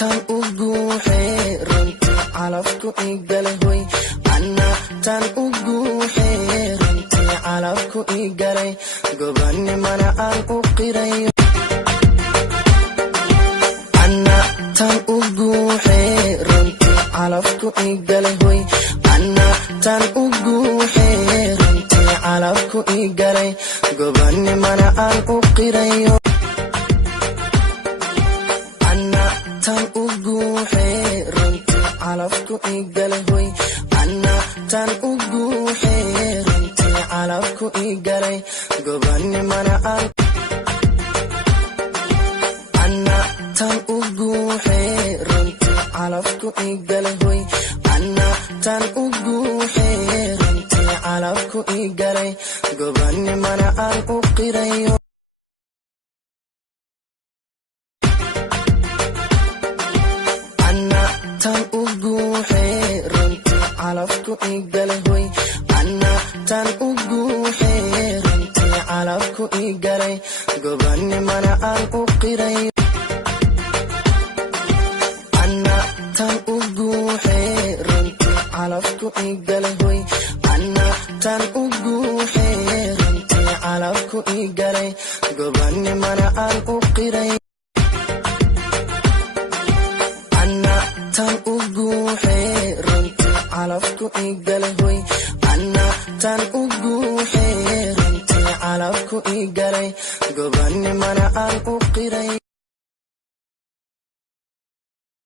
tan ugu runti calafku igale hoy anna tan ugu runti calafku igale gobani mana aan u qirayo anna tan ugu runti calafku igale hoy anna tan ugu runti calafku igale gobani mana aan u qirayo tan ugu runti calafku igale hoy anna tan ugu runti calafku igale gobani mana aan anna tan ugu runti calafku igale hoy anna tan ugu runti calafku igale gobani mana aan u qirayo tan ugu runti calafku igale hoy anna tan ugu runti calafku igale gobani mana aan u qirayo anna tan ugu runti calafku igale hoy anna tan ugu runti calafku igale gobani mana aan u qirayo tan ugu runti calafku igale hoy anna tan ugu runti calafku igale gobani mana aan u qirayo